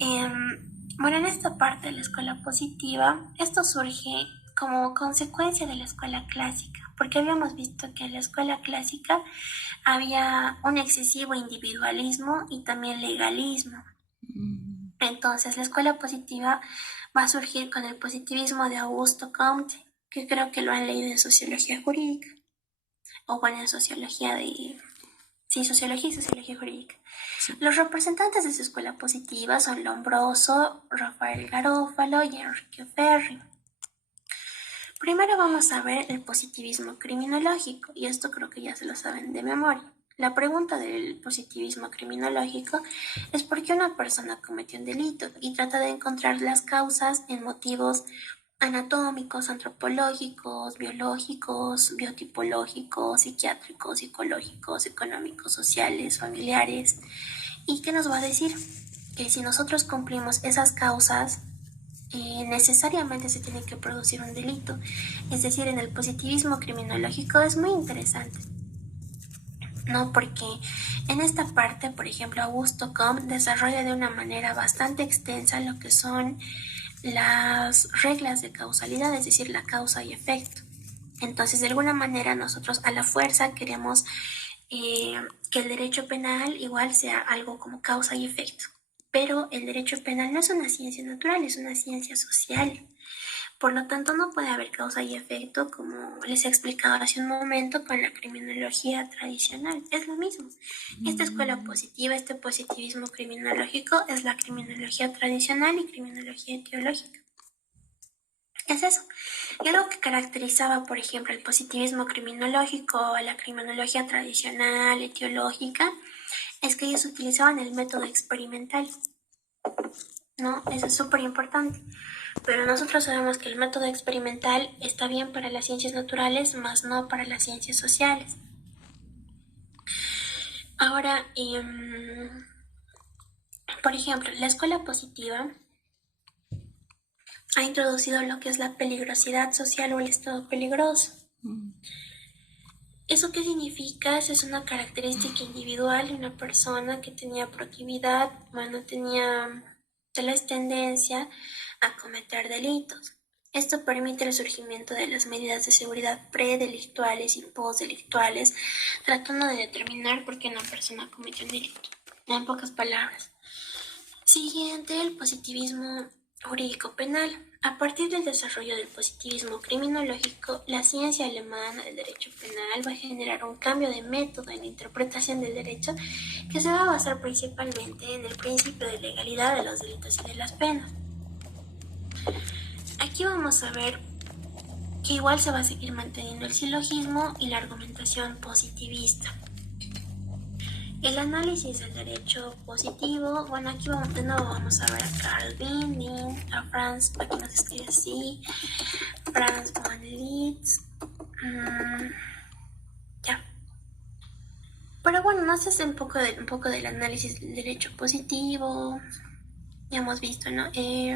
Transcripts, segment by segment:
Bueno, en esta parte de la escuela positiva, esto surge como consecuencia de la escuela clásica, porque habíamos visto que en la escuela clásica había un excesivo individualismo y también legalismo. Entonces, la escuela positiva va a surgir con el positivismo de Augusto Comte, que creo que lo han leído en sociología jurídica, o bueno, en sociología de... Sí, sociología y sociología jurídica. Sí. Los representantes de esa escuela positiva son Lombroso, Rafael Garófalo y Enrique Ferri. Primero vamos a ver el positivismo criminológico, y esto creo que ya se lo saben de memoria. La pregunta del positivismo criminológico es por qué una persona cometió un delito y trata de encontrar las causas en motivos anatómicos, antropológicos, biológicos, biotipológicos, psiquiátricos, psicológicos, económicos, sociales, familiares. ¿Y qué nos va a decir? Que si nosotros cumplimos esas causas, necesariamente se tiene que producir un delito. Es decir, en el positivismo criminológico es muy interesante, ¿no? Porque en esta parte, por ejemplo, Augusto Comte desarrolla de una manera bastante extensa lo que son las reglas de causalidad, es decir, la causa y efecto. Entonces, de alguna manera, nosotros a la fuerza queremos que el derecho penal igual sea algo como causa y efecto. Pero el derecho penal no es una ciencia natural, es una ciencia social. Por lo tanto, no puede haber causa y efecto, como les he explicado hace un momento, con la criminología tradicional. Es lo mismo. Esta escuela positiva, este positivismo criminológico, es la criminología tradicional y criminología etiológica. Es eso. Y algo que caracterizaba, por ejemplo, el positivismo criminológico, la criminología tradicional, etiológica, es que ellos utilizaban el método experimental, ¿no? Eso es súper importante. Pero nosotros sabemos que el método experimental está bien para las ciencias naturales, más no para las ciencias sociales. Ahora, por ejemplo, la escuela positiva ha introducido lo que es la peligrosidad social o el estado peligroso. ¿Eso qué significa? Esa es una característica individual de una persona que tenía proactividad, bueno, tenía la tendencia a cometer delitos. Esto permite el surgimiento de las medidas de seguridad predelictuales y postdelictuales, tratando de determinar por qué una persona cometió un delito. En pocas palabras. Siguiente, el positivismo jurídico penal. A partir del desarrollo del positivismo criminológico, la ciencia alemana del derecho penal va a generar un cambio de método en la interpretación del derecho que se va a basar principalmente en el principio de legalidad de los delitos y de las penas. Aquí vamos a ver que igual se va a seguir manteniendo el silogismo y la argumentación positivista. El análisis del derecho positivo, bueno, aquí de nuevo vamos a ver a Carl Binding, a Franz, aquí nos escribe así, Franz von Liszt, ya. Pero bueno, no sé, es un poco del análisis del derecho positivo, ya hemos visto, ¿no? Aquí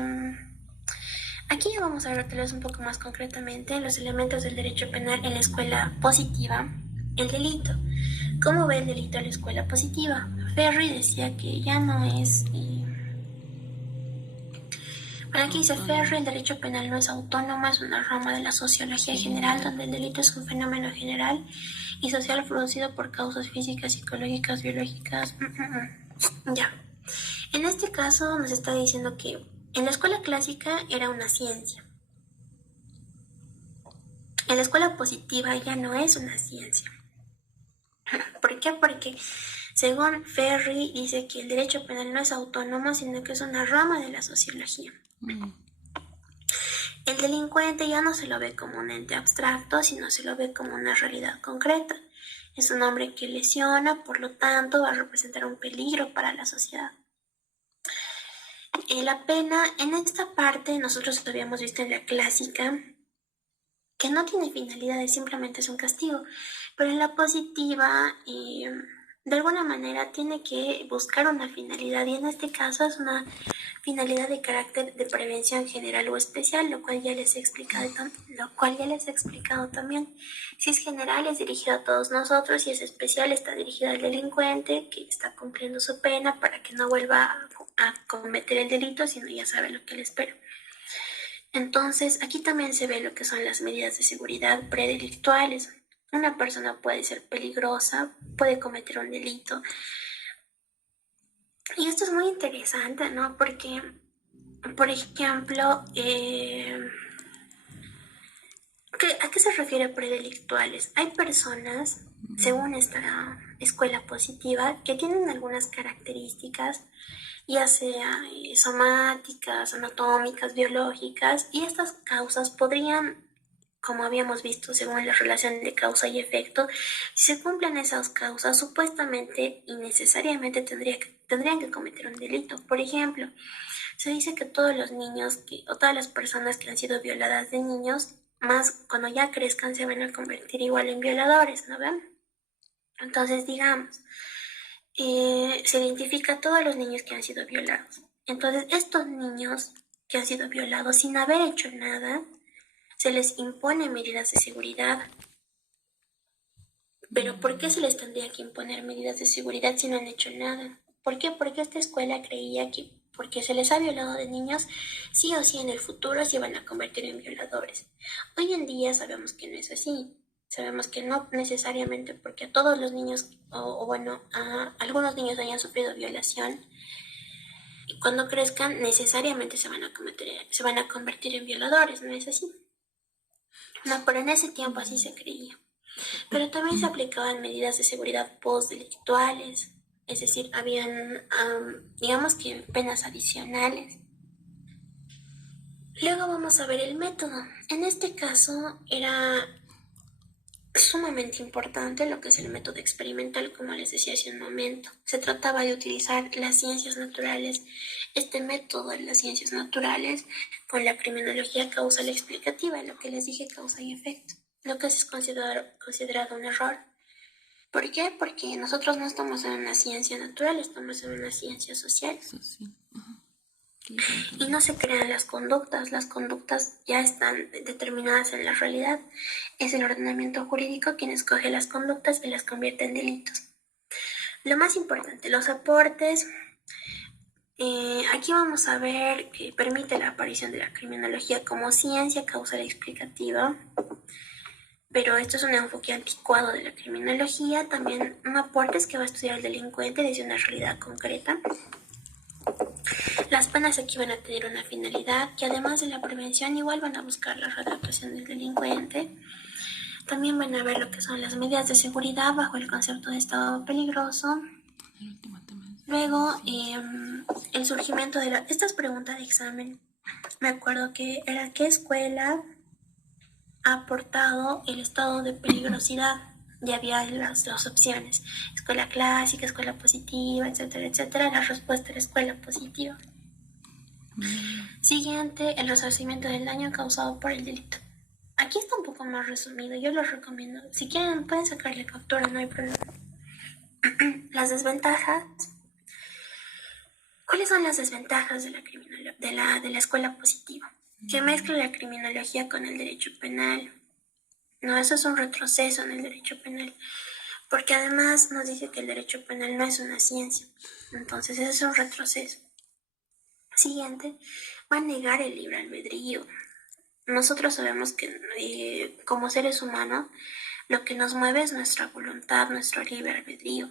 ya vamos a ver tal vez un poco más concretamente los elementos del derecho penal en la escuela positiva, el delito. ¿Cómo ve el delito a la escuela positiva? Ferri decía que ya no es... Bueno, aquí dice Ferri, el derecho penal no es autónomo, es una rama de la sociología general donde el delito es un fenómeno general y social producido por causas físicas, psicológicas, biológicas. Ya. En este caso nos está diciendo que en la escuela clásica era una ciencia. En la escuela positiva ya no es una ciencia. ¿Por qué? Porque según Ferri dice que el derecho penal no es autónomo, sino que es una rama de la sociología. El delincuente ya no se lo ve como un ente abstracto, sino se lo ve como una realidad concreta. Es un hombre que lesiona, por lo tanto va a representar un peligro para la sociedad. La pena, en esta parte nosotros lo habíamos visto en la clásica, que no tiene finalidades, simplemente es un castigo. Pero en la positiva, de alguna manera tiene que buscar una finalidad, y en este caso es una finalidad de carácter de prevención general o especial, lo cual ya les he explicado también. Si es general, es dirigido a todos nosotros, y es especial, está dirigido al delincuente que está cumpliendo su pena para que no vuelva a cometer el delito, sino ya sabe lo que le espera. Entonces, aquí también se ve lo que son las medidas de seguridad predelictuales. Una persona puede ser peligrosa, puede cometer un delito. Y esto es muy interesante, ¿no? Porque, por ejemplo, ¿a qué se refiere predelictuales? Hay personas, según esta escuela positiva, que tienen algunas características, ya sea somáticas, anatómicas, biológicas, y estas causas podrían, como habíamos visto según la relación de causa y efecto, si se cumplen esas causas, supuestamente y necesariamente tendrían que cometer un delito. Por ejemplo, se dice que todos los niños o todas las personas que han sido violadas de niños, más cuando ya crezcan, se van a convertir igual en violadores, ¿no ven? Entonces, digamos, se identifica a todos los niños que han sido violados. Entonces, estos niños que han sido violados sin haber hecho nada, se les impone medidas de seguridad. Pero ¿por qué se les tendría que imponer medidas de seguridad si no han hecho nada? ¿Por qué? Porque esta escuela creía que porque se les ha violado de niños, sí o sí en el futuro se van a convertir en violadores. Hoy en día sabemos que no es así. Sabemos que no necesariamente porque a todos los niños, o bueno, a algunos niños hayan sufrido violación, y cuando crezcan necesariamente se van a convertir en violadores, ¿no es así? No, pero en ese tiempo así se creía. Pero también se aplicaban medidas de seguridad postdelictuales, es decir, habían, digamos que penas adicionales. Luego vamos a ver el método. En este caso era sumamente importante lo que es el método experimental, como les decía hace un momento. Se trataba de utilizar las ciencias naturales, este método de las ciencias naturales, con la criminología causal explicativa, lo que les dije causa y efecto, lo que es considerado un error. ¿Por qué? Porque nosotros no estamos en una ciencia natural, estamos en una ciencia social. Y no se crean las conductas ya están determinadas en la realidad. Es el ordenamiento jurídico quien escoge las conductas y las convierte en delitos. Lo más importante, los aportes. Aquí vamos a ver que permite la aparición de la criminología como ciencia causal explicativa. Pero esto es un enfoque anticuado de la criminología. También un aporte es que va a estudiar al delincuente desde una realidad concreta. Las penas aquí van a tener una finalidad que además de la prevención igual van a buscar la readaptación del delincuente. También van a ver lo que son las medidas de seguridad bajo el concepto de estado peligroso. Luego, el surgimiento de estas preguntas de examen. Me acuerdo que era ¿qué escuela ha aportado el estado de peligrosidad? Ya había las dos opciones, escuela clásica, escuela positiva, etcétera, etcétera. La respuesta era escuela positiva. Siguiente, el resarcimiento del daño causado por el delito. Aquí está un poco más resumido, yo los recomiendo. Si quieren pueden sacarle captura, no hay problema. Las desventajas. ¿Cuáles son las desventajas de la escuela positiva? Que mezcla la criminología con el derecho penal. No, eso es un retroceso en el derecho penal, porque además nos dice que el derecho penal no es una ciencia. Entonces ese es un retroceso. Siguiente, va a negar el libre albedrío. Nosotros sabemos que como seres humanos lo que nos mueve es nuestra voluntad, nuestro libre albedrío.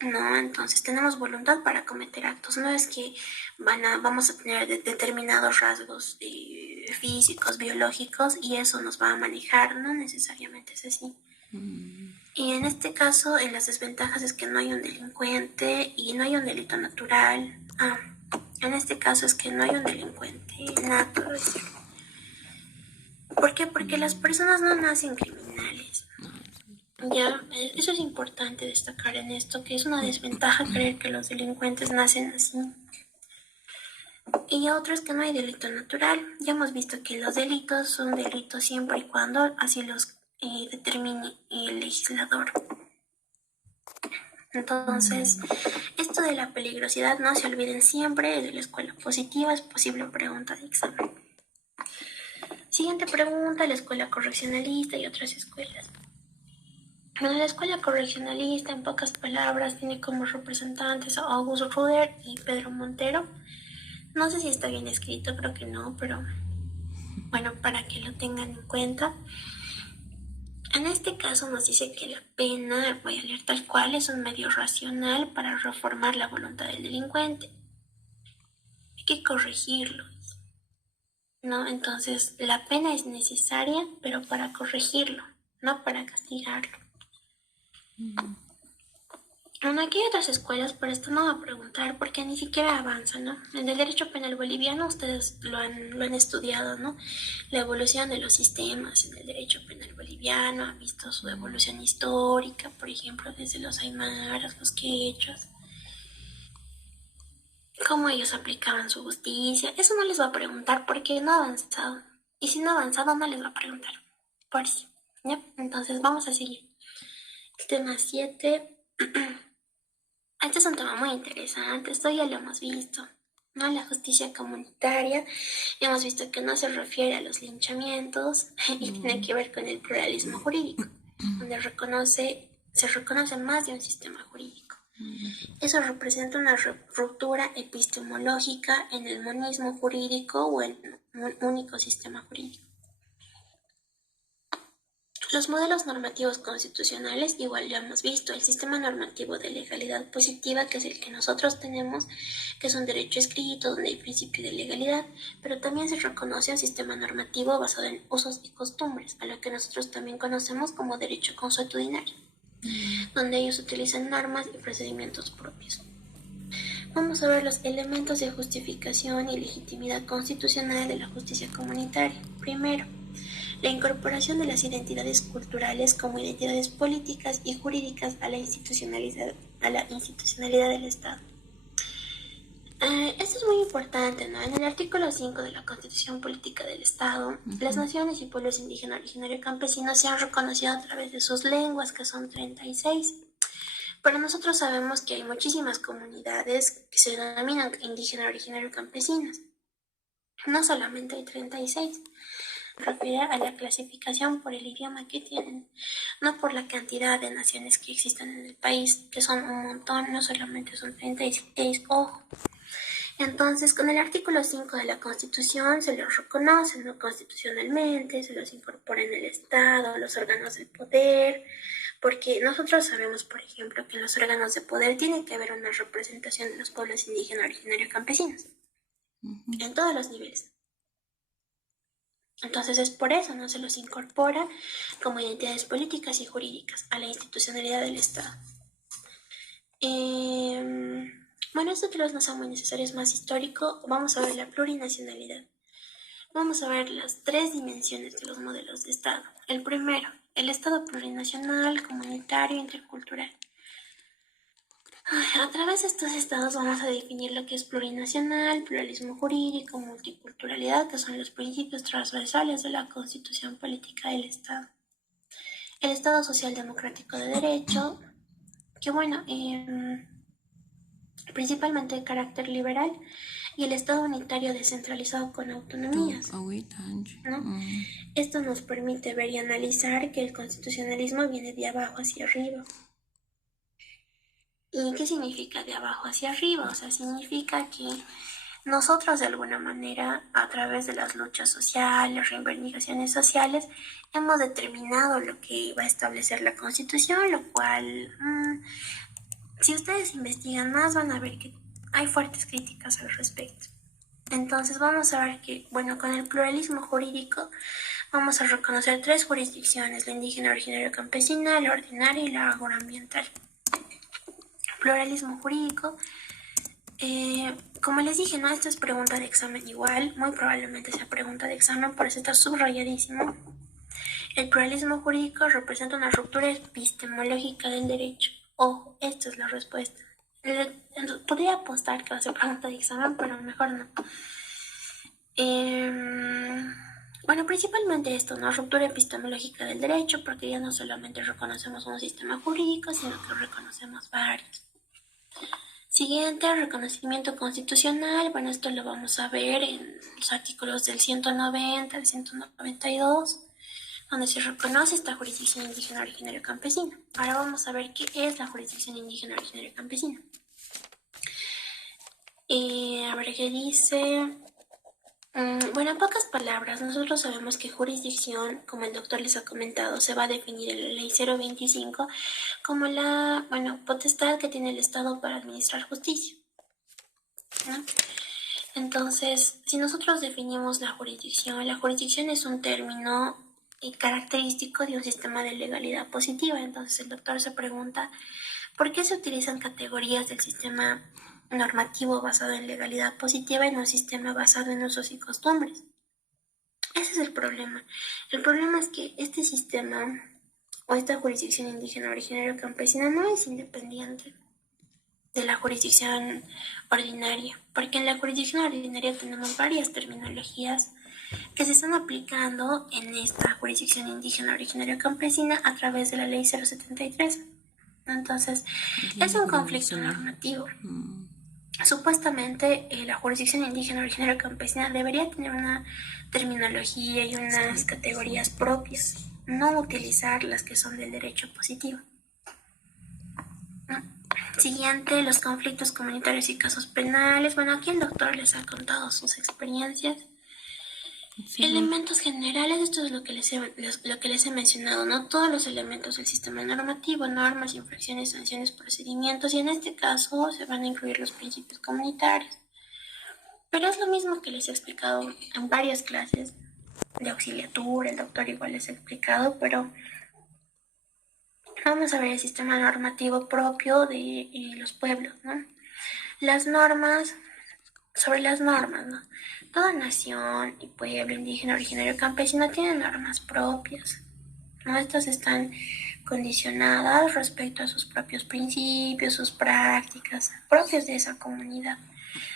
No, entonces tenemos voluntad para cometer actos. No es que vamos a tener determinados rasgos físicos, biológicos y eso nos va a manejar. No necesariamente es así. Y en este caso, en las desventajas es que no hay un delincuente y no hay un delito natural. En este caso es que no hay un delincuente nato. ¿Por qué? Porque las personas no nacen criminales. Ya, eso es importante destacar en esto, que es una desventaja creer que los delincuentes nacen así. Y otro es que no hay delito natural. Ya hemos visto que los delitos son delitos siempre y cuando así los determine el legislador. Entonces, esto de la peligrosidad no se olviden siempre, de la escuela positiva es posible pregunta de examen. Siguiente pregunta, la escuela correccionalista y otras escuelas. Bueno, la escuela correccionalista, en pocas palabras, tiene como representantes a August Ruder y Pedro Montero. No sé si está bien escrito, creo que no, pero bueno, para que lo tengan en cuenta. En este caso nos dice que la pena, voy a leer tal cual, es un medio racional para reformar la voluntad del delincuente. Hay que corregirlo, ¿no? Entonces, la pena es necesaria, pero para corregirlo, no para castigarlo. Bueno, aquí hay otras escuelas, pero esto no va a preguntar porque ni siquiera avanza, ¿no? En el derecho penal boliviano ustedes lo han estudiado, ¿no? La evolución de los sistemas en el derecho penal boliviano, han visto su evolución histórica, por ejemplo, desde los aymaras, los quechos, cómo ellos aplicaban su justicia. Eso no les va a preguntar porque no ha avanzado. Y si no ha avanzado, no les va a preguntar. Por sí. ¿Ya? Entonces, vamos a seguir. El tema 7. Este es un tema muy interesante, esto ya lo hemos visto, ¿no? La justicia comunitaria, hemos visto que no se refiere a los linchamientos y tiene que ver con el pluralismo jurídico, donde se reconoce más de un sistema jurídico. Eso representa una ruptura epistemológica en el monismo jurídico o el único sistema jurídico. Los modelos normativos constitucionales, igual ya hemos visto, el sistema normativo de legalidad positiva, que es el que nosotros tenemos, que es un derecho escrito donde hay principio de legalidad, pero también se reconoce un sistema normativo basado en usos y costumbres, a lo que nosotros también conocemos como derecho consuetudinario, donde ellos utilizan normas y procedimientos propios. Vamos a ver los elementos de justificación y legitimidad constitucional de la justicia comunitaria. Primero, la incorporación de las identidades culturales como identidades políticas y jurídicas a la institucionalidad del Estado. Esto es muy importante, ¿no? En el artículo 5 de la Constitución Política del Estado, las naciones y pueblos indígenas originarios campesinos se han reconocido a través de sus lenguas, que son 36. Pero nosotros sabemos que hay muchísimas comunidades que se denominan indígenas originarios campesinos. No solamente hay 36. Refiere a la clasificación por el idioma que tienen, no por la cantidad de naciones que existen en el país, que son un montón, no solamente son 36, ojo. Entonces, con el artículo 5 de la Constitución se los reconoce, ¿no? Constitucionalmente, se los incorpora en el Estado, los órganos de poder, porque nosotros sabemos, por ejemplo, que en los órganos de poder tiene que haber una representación de los pueblos indígenas originarios campesinos, en todos los niveles. Entonces es por eso, ¿no? Se los incorpora como identidades políticas y jurídicas a la institucionalidad del Estado. Bueno, estos títulos no son muy necesarios, más histórico. Vamos a ver la plurinacionalidad. Vamos a ver las tres dimensiones de los modelos de Estado. El primero, el Estado plurinacional, comunitario, intercultural. A través de estos estados vamos a definir lo que es plurinacional, pluralismo jurídico, multiculturalidad, que son los principios transversales de la Constitución Política del Estado. El Estado Social Democrático de Derecho, que bueno, principalmente de carácter liberal, y el Estado unitario descentralizado con autonomías, ¿no? Esto nos permite ver y analizar que el constitucionalismo viene de abajo hacia arriba. ¿Y qué significa de abajo hacia arriba? O sea, significa que nosotros de alguna manera, a través de las luchas sociales, reivindicaciones sociales, hemos determinado lo que va a establecer la Constitución, lo cual, si ustedes investigan más, van a ver que hay fuertes críticas al respecto. Entonces vamos a ver que, bueno, con el pluralismo jurídico vamos a reconocer tres jurisdicciones: la indígena, originaria, campesina, la ordinaria y la agroambiental. Pluralismo jurídico, como les dije, no, esto es pregunta de examen igual, muy probablemente sea pregunta de examen, por eso está subrayadísimo. El pluralismo jurídico representa una ruptura epistemológica del derecho. Ojo, esta es la respuesta. Podría apostar que va a ser pregunta de examen, pero mejor no. Bueno, principalmente esto, ¿no? Ruptura epistemológica del derecho, porque ya no solamente reconocemos un sistema jurídico, sino que reconocemos varios. Siguiente, reconocimiento constitucional. Bueno, esto lo vamos a ver en los artículos del 190 al 192, donde se reconoce esta jurisdicción indígena originaria campesina. Ahora vamos a ver qué es la jurisdicción indígena originaria campesina. A ver qué dice. Bueno, en pocas palabras, nosotros sabemos que jurisdicción, como el doctor les ha comentado, se va a definir en la ley 025 como la, potestad que tiene el Estado para administrar justicia, ¿no? Entonces, si nosotros definimos la jurisdicción es un término característico de un sistema de legalidad positiva. Entonces, el doctor se pregunta, ¿por qué se utilizan categorías del sistema normativo basado en legalidad positiva en un sistema basado en usos y costumbres? Ese es el problema. El problema es que este sistema o esta jurisdicción indígena originaria campesina no es independiente de la jurisdicción ordinaria, porque en la jurisdicción ordinaria tenemos varias terminologías que se están aplicando en esta jurisdicción indígena originaria campesina a través de la ley 073. Entonces, es un conflicto normativo. Supuestamente, la jurisdicción indígena originaria campesina debería tener una terminología y unas categorías propias, no utilizar las que son del derecho positivo. Siguiente, los conflictos comunitarios y casos penales. Bueno, aquí el doctor les ha contado sus experiencias. Elementos generales, esto es lo que les he mencionado, ¿no? Todos los elementos del sistema normativo, normas, infracciones, sanciones, procedimientos, y en este caso se van a incluir los principios comunitarios. Pero es lo mismo que les he explicado en varias clases de auxiliatura, el doctor igual les ha explicado, pero vamos a ver el sistema normativo propio de los pueblos, ¿no? Las normas, sobre las normas, ¿no? Toda nación y pueblo indígena, originario, campesino tienen normas propias, ¿no? Estas están condicionadas respecto a sus propios principios, sus prácticas propios de esa comunidad.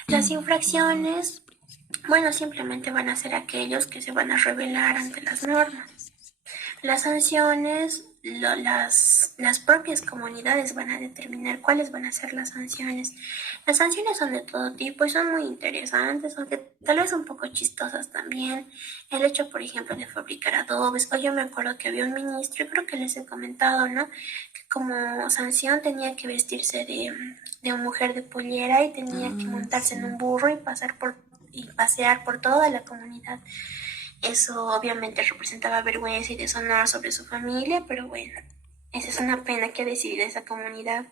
Las infracciones, bueno, simplemente van a ser aquellos que se van a rebelar ante las normas. Las sanciones, las propias comunidades van a determinar cuáles van a ser las sanciones. Las sanciones son de todo tipo y son muy interesantes, aunque tal vez un poco chistosas también. El hecho, por ejemplo, de fabricar adobes. O yo me acuerdo que había un ministro, y creo que les he comentado, ¿no? Que como sanción tenía que vestirse de mujer de pollera y tenía que montarse en un burro y pasear por toda la comunidad. Eso obviamente representaba vergüenza y deshonor sobre su familia, pero bueno, esa es una pena que ha decidido esa comunidad.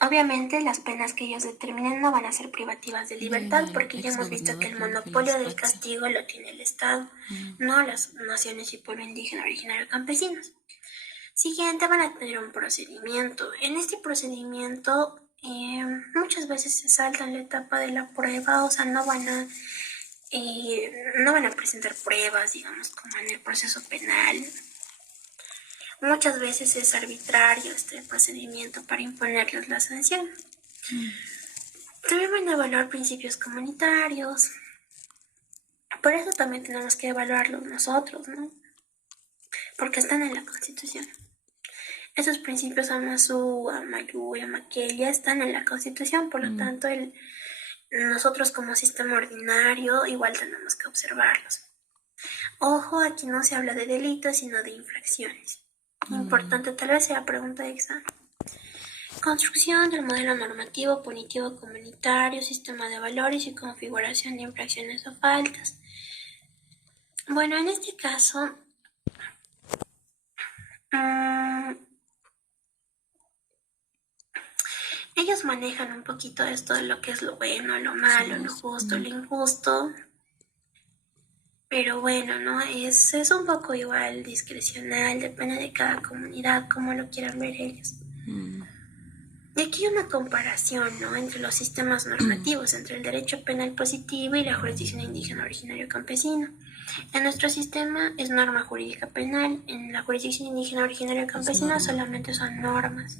Obviamente las penas que ellos determinen no van a ser privativas de libertad, porque ya hemos visto que el monopolio del castigo lo tiene el Estado, no las naciones y pueblo indígena originario campesinos. Siguiente, van a tener un procedimiento. En este procedimiento muchas veces se saltan la etapa de la prueba, o sea, no van a presentar pruebas, digamos, como en el proceso penal. Muchas veces es arbitrario este procedimiento para imponerles la sanción. También van a evaluar principios comunitarios. Por eso también tenemos que evaluarlos nosotros, ¿no? Porque están en la Constitución. Esos principios Amazú, Amayú y Amaqueya están en la Constitución, por lo tanto, nosotros como sistema ordinario igual tenemos que observarlos. Ojo, aquí no se habla de delitos, sino de infracciones. Importante, tal vez sea pregunta de examen. Construcción del modelo normativo punitivo comunitario, sistema de valores y configuración de infracciones o faltas. Bueno, en este caso, ellos manejan un poquito esto de lo que es lo bueno, lo malo, lo justo, lo injusto. Pero bueno, ¿no? Es un poco igual discrecional, depende de cada comunidad, cómo lo quieran ver ellos. Y aquí hay una comparación, ¿no? Entre los sistemas normativos, entre el derecho penal positivo y la jurisdicción indígena originario campesino. En nuestro sistema es norma jurídica penal, en la jurisdicción indígena originario campesina solamente son normas.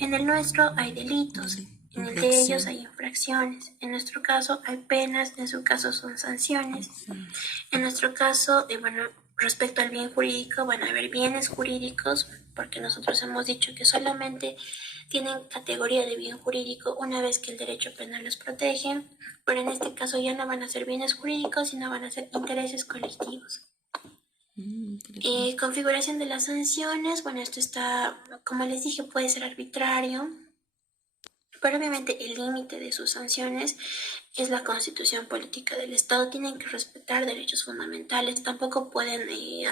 En el nuestro hay delitos, en el de ellos hay infracciones. En nuestro caso hay penas, en su caso son sanciones. En nuestro caso, respecto al bien jurídico, van a haber bienes jurídicos, porque nosotros hemos dicho que solamente tienen categoría de bien jurídico una vez que el derecho penal los protege, pero en este caso ya no van a ser bienes jurídicos, sino van a ser intereses colectivos. Configuración de las sanciones, bueno, esto está, como les dije, puede ser arbitrario, pero obviamente el límite de sus sanciones es la constitución política del Estado. Tienen que respetar derechos fundamentales, tampoco pueden